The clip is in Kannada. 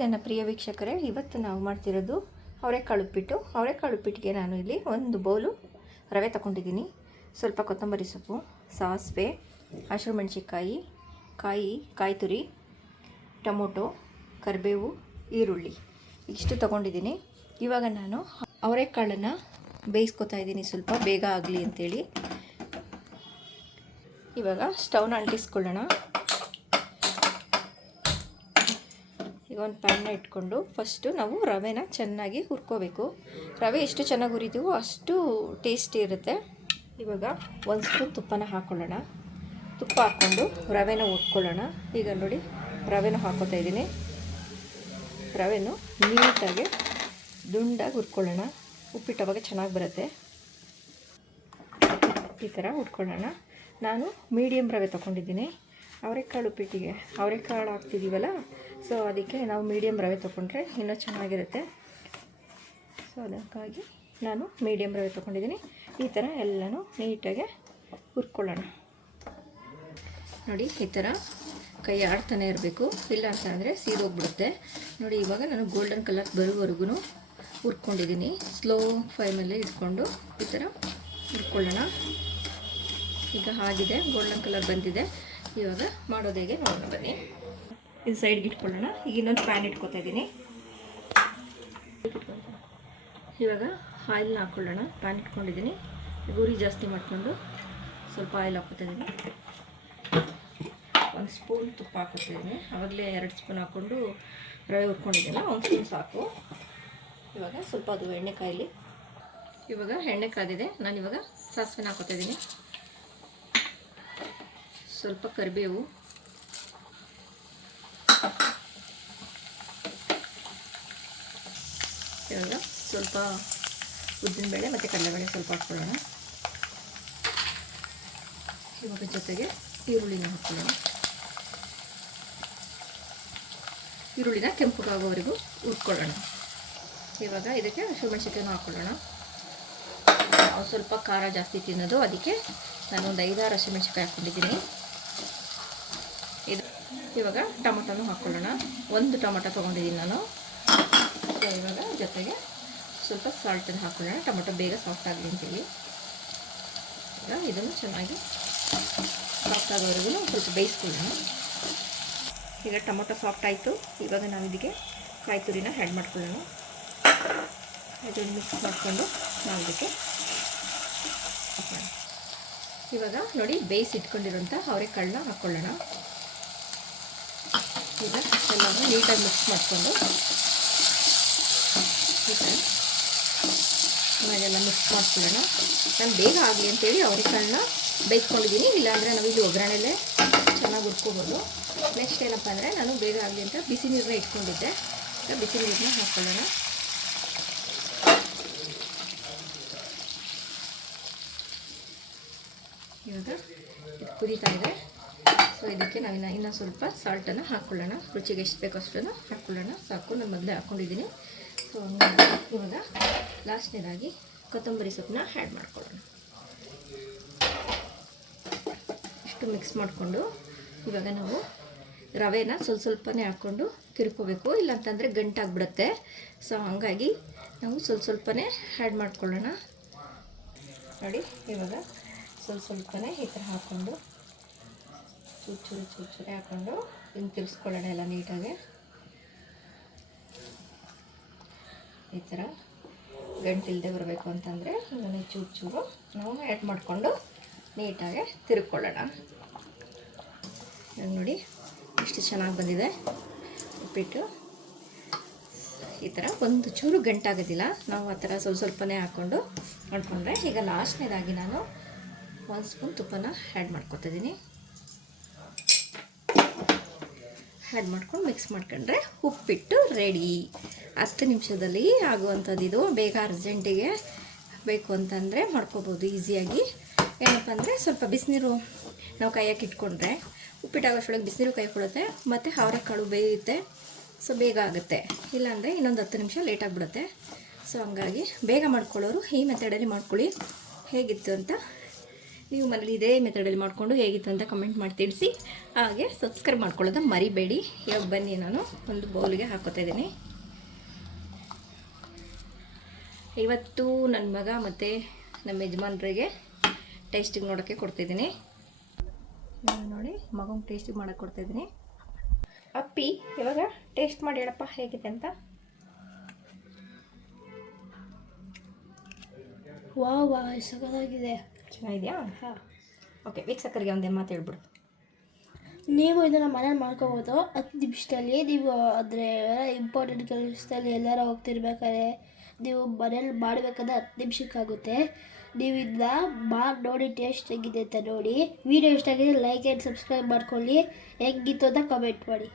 ನನ್ನ ಪ್ರಿಯ ವೀಕ್ಷಕರೇ, ಇವತ್ತು ನಾವು ಮಾಡ್ತಿರೋದು ಅವರೆಕಾಳು ಉಪ್ಪಿಟ್ಟು. ಅವರೆಕಾಳು ಉಪ್ಪಿಟ್ಟಿಗೆ ನಾನು ಇಲ್ಲಿ ಒಂದು ಬೌಲು ರವೆ ತಗೊಂಡಿದ್ದೀನಿ, ಸ್ವಲ್ಪ ಕೊತ್ತಂಬರಿ ಸೊಪ್ಪು, ಸಾಸಿವೆ, ಹಸಿರು ಮೆಣಸಿನ್ಕಾಯಿ, ಕಾಯಿ ತುರಿ, ಟೊಮೊಟೊ, ಕರಿಬೇವು, ಈರುಳ್ಳಿ ಇಷ್ಟು ತಗೊಂಡಿದ್ದೀನಿ. ಇವಾಗ ನಾನು ಅವರೆಕಾಳನ್ನು ಬೇಯಿಸ್ಕೊತಾ ಇದ್ದೀನಿ, ಸ್ವಲ್ಪ ಬೇಗ ಆಗಲಿ ಅಂಥೇಳಿ. ಇವಾಗ ಸ್ಟವ್ನ ಅಂಟಿಸ್ಕೊಳ್ಳೋಣ. ಈಗ ಒಂದು ಪ್ಯಾನ್ನ ಇಟ್ಕೊಂಡು ಫಸ್ಟು ನಾವು ರವೆನ ಚೆನ್ನಾಗಿ ಹುರ್ಕೋಬೇಕು. ರವೆ ಎಷ್ಟು ಚೆನ್ನಾಗಿ ಹುರಿತೀವೋ ಅಷ್ಟು ಟೇಸ್ಟಿ ಇರುತ್ತೆ. ಇವಾಗ ಒಂದು ಸ್ಪೂನ್ ತುಪ್ಪನ ಹಾಕ್ಕೊಳ್ಳೋಣ. ತುಪ್ಪ ಹಾಕ್ಕೊಂಡು ರವೆನ ಹುರ್ಕೊಳ್ಳೋಣ. ಈಗ ನೋಡಿ, ರವೆನ ಹಾಕ್ಕೋತಾ ಇದ್ದೀನಿ. ರವೆನೂ ನೀಟಾಗಿ ದುಂಡಾಗಿ ಹುರ್ಕೊಳ್ಳೋಣ. ಉಪ್ಪಿಟ್ಟು ಅವಾಗ ಚೆನ್ನಾಗಿ ಬರುತ್ತೆ. ಈ ಥರ ಹುರ್ಕೊಳ್ಳೋಣ. ನಾನು ಮೀಡಿಯಮ್ ರವೆ ತೊಗೊಂಡಿದ್ದೀನಿ. ಅವರೆಕಾಳು ಉಪ್ಪಿಟ್ಟಿಗೆ ಅವರೆಕಾಳು ಹಾಕ್ತಿದ್ದೀವಲ್ಲ, ಸೊ ಅದಕ್ಕೆ ನಾವು ಮೀಡಿಯಮ್ ರವೆ ತೊಗೊಂಡ್ರೆ ಇನ್ನೂ ಚೆನ್ನಾಗಿರುತ್ತೆ. ಸೊ ಅದಕ್ಕಾಗಿ ನಾನು ಮೀಡಿಯಮ್ ರವೆ ತೊಗೊಂಡಿದ್ದೀನಿ. ಈ ಥರ ಎಲ್ಲನೂ ನೀಟಾಗಿ ಹುರ್ಕೊಳ್ಳೋಣ. ನೋಡಿ, ಈ ಥರ ಕೈ ಆಡ್ತಾನೆ ಇರಬೇಕು, ಇಲ್ಲ ಅಂತಂದರೆ ಸೀದೋಗ್ಬಿಡುತ್ತೆ. ನೋಡಿ, ಇವಾಗ ನಾನು ಗೋಲ್ಡನ್ ಕಲರ್ ಬರೋವರೆಗೂ ಹುರ್ಕೊಂಡಿದ್ದೀನಿ. ಸ್ಲೋ ಫ್ಲೇಮಲ್ಲೇ ಇಟ್ಕೊಂಡು ಈ ಥರ ಹುರ್ಕೊಳ್ಳೋಣ. ಈಗ ಆಗಿದೆ, ಗೋಲ್ಡನ್ ಕಲರ್ ಬಂದಿದೆ. ಇವಾಗ ಮಾಡೋದು ಹೇಗೆ ನೋಡೋಣ ಬನ್ನಿ. ಇದು ಸೈಡ್ಗೆ ಇಟ್ಕೊಳ್ಳೋಣ. ಈಗ ಇನ್ನೊಂದು ಪ್ಯಾನ್ ಇಟ್ಕೊತಾ ಇದ್ದೀನಿ. ಇವಾಗ ಆಯಿಲ್ನ ಹಾಕ್ಕೊಳ್ಳೋಣ. ಪ್ಯಾನ್ ಇಟ್ಕೊಂಡಿದ್ದೀನಿ. ಉರಿ ಜಾಸ್ತಿ ಮಾಡಿಕೊಂಡು ಸ್ವಲ್ಪ ಆಯಿಲ್ ಹಾಕ್ಕೊತಾ ಇದ್ದೀನಿ. ಒಂದು ಸ್ಪೂನ್ ತುಪ್ಪ ಹಾಕ್ಕೊತಾ ಇದ್ದೀನಿ. ಆವಾಗಲೇ 2 ಸ್ಪೂನ್ ಹಾಕ್ಕೊಂಡು ರವೆ ಹುರ್ಕೊಂಡಿದ್ದೀನಲ್ಲ, 1 ಸ್ಪೂನ್ ಸಾಕು. ಇವಾಗ ಸ್ವಲ್ಪ ಅದು ಎಣ್ಣೆ ಕಾಯಿಲಿ. ಇವಾಗ ಎಣ್ಣೆ ಕಾದಿದೆ. ನಾನಿವಾಗ ಸಾಸಿವೆನ ಹಾಕ್ಕೊತಾ ಇದ್ದೀನಿ. ಸ್ವಲ್ಪ ಕರಿಬೇವು, ಇವಾಗ ಸ್ವಲ್ಪ ಉದ್ದಿನಬೇಳೆ ಮತ್ತು ಕಡಲೆಬೇಳೆ ಸ್ವಲ್ಪ ಹಾಕ್ಕೊಳ್ಳೋಣ. ಇವಾಗ ಜೊತೆಗೆ ಈರುಳ್ಳಿನ ಹಾಕ್ಕೊಳ್ಳೋಣ. ಈರುಳ್ಳಿನ ಕೆಂಪಗಾಗೋವರೆಗೂ ಹುರ್ಕೊಳ್ಳೋಣ. ಇವಾಗ ಇದಕ್ಕೆ ಹಸಿರು ಮೆಣಸಿನ್ಕಾಯಿನೂ ಹಾಕ್ಕೊಳ್ಳೋಣ. ನಾವು ಸ್ವಲ್ಪ ಖಾರ ಜಾಸ್ತಿ ತಿನ್ನೋದು, ಅದಕ್ಕೆ ನಾನೊಂದು 5-6 ಹಸಿಮೆಣಸಿನ್ಕಾಯಿ ಹಾಕ್ಕೊಂಡಿದ್ದೀನಿ. ಇವಾಗ ಟೊಮೊಟೊನೂ ಹಾಕ್ಕೊಳ್ಳೋಣ. 1 ಟೊಮೊಟೊ ತೊಗೊಂಡಿದ್ದೀನಿ ನಾನು. ಇವಾಗ ಜೊತೆಗೆ ಸ್ವಲ್ಪ ಸಾಲ್ಟನ್ನು ಹಾಕ್ಕೊಳ್ಳೋಣ, ಟೊಮೊಟೊ ಬೇಗ ಸಾಫ್ಟ್ ಆಗಲಿ ಅಂತೇಳಿ. ಈಗ ಇದನ್ನು ಚೆನ್ನಾಗಿ ಸಾಫ್ಟ್ ಆಗೋವರೆಗೂ ಸ್ವಲ್ಪ ಬೇಯಿಸ್ಕೊಳ್ಳೋಣ. ಈಗ ಟೊಮೊಟೊ ಸಾಫ್ಟ್ ಆಯಿತು. ಇವಾಗ ನಾವು ಇದಕ್ಕೆ ಕಾಯಿ ತುರಿನ ಆ್ಯಡ್ ಮಾಡ್ಕೊಳ್ಳೋಣ. ಇದನ್ನು ಮಿಕ್ಸ್ ಮಾಡಿಕೊಂಡು ನಾವು ಇದಕ್ಕೆ ಹಾಕೋಣ. ಇವಾಗ ನೋಡಿ, ಬೇಯಿಸಿಟ್ಕೊಂಡಿರೋಂಥ ಅವರೆಕಾಳನ್ನ ಹಾಕ್ಕೊಳ್ಳೋಣ. ಈಗ ಎಲ್ಲನೂ ನೀಟಾಗಿ ಮಿಕ್ಸ್ ಮಾಡಿಕೊಂಡು ಈ ಥರ ಇವಾಗೆಲ್ಲ ಮಿಕ್ಸ್ ಮಾಡ್ಕೊಳ್ಳೋಣ. ನಾನು ಬೇಗ ಆಗಲಿ ಅಂತೇಳಿ ಅವರೆಕಾಳನ್ನ ಬೇಯಿಸ್ಕೊಂಡಿದ್ದೀನಿ. ಇಲ್ಲಾಂದರೆ ನಾವು ಇಲ್ಲಿ ಒಗ್ಗರಣೆಲೇ ಚೆನ್ನಾಗಿ ಹುರ್ಕೋಬೋದು. ನೆಕ್ಸ್ಟ್ ಏನಪ್ಪ ಅಂದರೆ, ನಾನು ಬೇಗ ಆಗಲಿ ಅಂತ ಬಿಸಿ ನೀರನ್ನ ಇಟ್ಕೊಂಡಿದ್ದೆ. ಈಗ ಬಿಸಿ ನೀರನ್ನ ಹಾಕ್ಕೊಳ್ಳೋಣ. ಇವಾಗ ಇದು ಕುದೀತಾ ಇದೆ. ಸೊ ಇದಕ್ಕೆ ನಾವು ಇನ್ನೂ ಸ್ವಲ್ಪ ಸಾಲ್ಟನ್ನು ಹಾಕ್ಕೊಳ್ಳೋಣ. ರುಚಿಗೆ ಎಷ್ಟು ಬೇಕೋ ಅಷ್ಟನ್ನು ಹಾಕ್ಕೊಳ್ಳೋಣ. ಸಾಕು, ನಾನು ಮೊದಲೇ ಹಾಕ್ಕೊಂಡಿದ್ದೀನಿ. ಸೊ ಇವಾಗ ಲಾಸ್ಟ್ನೇದಾಗಿ ಕೊತ್ತಂಬರಿ ಸೊಪ್ಪನ್ನ ಆ್ಯಡ್ ಮಾಡ್ಕೊಳ್ಳೋಣ. ಇಷ್ಟು ಮಿಕ್ಸ್ ಮಾಡಿಕೊಂಡು ಇವಾಗ ನಾವು ರವೆನ ಸ್ವಲ್ಪನೇ ಹಾಕ್ಕೊಂಡು ತಿರ್ಕೋಬೇಕು, ಇಲ್ಲಾಂತಂದರೆ ಗಂಟಾಗ್ಬಿಡುತ್ತೆ. ಸೊ ಹಾಗಾಗಿ ನಾವು ಸ್ವಲ್ಪನೇ ಆ್ಯಡ್ ಮಾಡ್ಕೊಳ್ಳೋಣ. ನೋಡಿ, ಇವಾಗ ಸ್ವಲ್ಪನೇ ಈ ಥರ ಹಾಕ್ಕೊಂಡು ಚೂರು ಹಾಕ್ಕೊಂಡು ಹಿಂಗೆ ತಿರ್ಸ್ಕೊಳ್ಳೋಣ ಎಲ್ಲ ನೀಟಾಗಿ. ಈ ಥರ ಗಂಟಿಲ್ಲದೆ ಬರಬೇಕು ಅಂತಂದರೆ ಇದನ್ನು ಚೂರು ನಾವು ಆ್ಯಡ್ ಮಾಡಿಕೊಂಡು ನೀಟಾಗಿ ತಿರ್ಕೊಳ್ಳೋಣ. ನೋಡಿ, ಎಷ್ಟು ಚೆನ್ನಾಗಿ ಬಂದಿದೆ ಉಪ್ಪಿಟ್ಟು. ಈ ಥರ ಒಂದು ಚೂರು ಗಂಟಾಗೋದಿಲ್ಲ. ನಾವು ಆ ಥರ ಸ್ವಲ್ಪನೇ ಹಾಕ್ಕೊಂಡು ಮಾಡ್ಕೊಂಡ್ರೆ. ಈಗ ಲಾಸ್ಟ್ನೇದಾಗಿ ನಾನು 1 ಸ್ಪೂನ್ ತುಪ್ಪನ ಆ್ಯಡ್ ಮಾಡ್ಕೊತಿದ್ದೀನಿ. ಆ್ಯಡ್ ಮಾಡ್ಕೊಂಡು ಮಿಕ್ಸ್ ಮಾಡ್ಕೊಂಡ್ರೆ ಉಪ್ಪಿಟ್ಟು ರೆಡಿ. 10 ನಿಮಿಷದಲ್ಲಿ ಆಗುವಂಥದ್ದು ಇದು. ಬೇಗ ಅರ್ಜೆಂಟಿಗೆ ಬೇಕು ಅಂತಂದರೆ ಮಾಡ್ಕೋಬೋದು ಈಸಿಯಾಗಿ. ಏನಪ್ಪ ಅಂದರೆ, ಸ್ವಲ್ಪ ಬಿಸಿನೀರು ನಾವು ಕಾಯಕ್ಕೆ ಇಟ್ಕೊಂಡ್ರೆ ಉಪ್ಪಿಟ್ಟಾಗೋಷ್ಟೊಳಗೆ ಬಿಸಿನೀರು ಕಾಯ್ಕೊಳ್ಳುತ್ತೆ ಮತ್ತು ಅವರೆಕಾಳು ಬೇಯುತ್ತೆ. ಸೊ ಬೇಗ ಆಗುತ್ತೆ. ಇಲ್ಲಾಂದರೆ ಇನ್ನೊಂದು 10 ನಿಮಿಷ ಲೇಟಾಗಿಬಿಡುತ್ತೆ. ಸೊ ಹಂಗಾಗಿ ಬೇಗ ಮಾಡ್ಕೊಳ್ಳೋರು ಈ ಮೆಥಡಲ್ಲಿ ಮಾಡ್ಕೊಳ್ಳಿ. ಹೇಗಿತ್ತು ಅಂತ ನೀವು ಮನೇಲಿ ಇದೇ ಮೆಥಡಲ್ಲಿ ಮಾಡಿಕೊಂಡು ಹೇಗಿತ್ತು ಅಂತ ಕಮೆಂಟ್ ಮಾಡಿ ತಿಳಿಸಿ. ಹಾಗೆ ಸಬ್ಸ್ಕ್ರೈಬ್ ಮಾಡ್ಕೊಳ್ಳೋದು ಮರಿಬೇಡಿ. ಇವಾಗ ಬನ್ನಿ ನಾನು ಒಂದು ಬೌಲಿಗೆ ಹಾಕೋತಾ ಇದ್ದೀನಿ. ಇವತ್ತು ನನ್ನ ಮಗ ಮತ್ತು ನಮ್ಮ ಯಜಮಾನ್ರಿಗೆ ಟೇಸ್ಟಿಗೆ ನೋಡೋಕ್ಕೆ ಕೊಡ್ತಿದ್ದೀನಿ. ನಾನು ನೋಡಿ ಮಗಂಗೆ ಟೇಸ್ಟಿಗೆ ಮಾಡೋಕ್ಕೆ ಕೊಡ್ತಾಯಿದ್ದೀನಿ. ಅಪ್ಪಿ ಇವಾಗ ಟೇಸ್ಟ್ ಮಾಡಿ ಹೇಳಪ್ಪ ಹೇಗಿದೆ ಅಂತ. ವಾ ಸಖತ್ತಾಗಿದೆ. ಚೆನ್ನಾಗಿದೆಯಾ? ಹಾಂ, ಓಕೆ. ವೀಕ್ಷಕರಿಗೆ ಒಂದೇ ಮಾತು ಹೇಳ್ಬಿಡು. ನೀವು ಇದನ್ನು ಮನೇಲಿ ಮಾಡ್ಕೋಬೋದು 10 ನಿಮಿಷದಲ್ಲಿ. ನೀವು ಅಂದರೆ ಇಂಪಾರ್ಟೆಂಟ್ ಕೆಲಸದಲ್ಲಿ ಎಲ್ಲರೂ ಹೋಗ್ತಿರ್ಬೇಕಾದ್ರೆ ನೀವು ಮನೇಲಿ ಮಾಡಬೇಕಾದ್ರೆ 10 ನಿಮಿಷಕ್ಕಾಗುತ್ತೆ. ನೀವು ಇದನ್ನ ಮಾಡಿ ನೋಡಿ ಟೇಸ್ಟ್ ಹೇಗಿದೆ ಅಂತ ನೋಡಿ. ವಿಡಿಯೋ ಇಷ್ಟ ಆಗಿದೆ ಲೈಕ್ ಆ್ಯಂಡ್ ಸಬ್ಸ್ಕ್ರೈಬ್ ಮಾಡ್ಕೊಳ್ಳಿ. ಹೆಂಗಿತ್ತು ಅಂತ ಕಮೆಂಟ್ ಮಾಡಿ.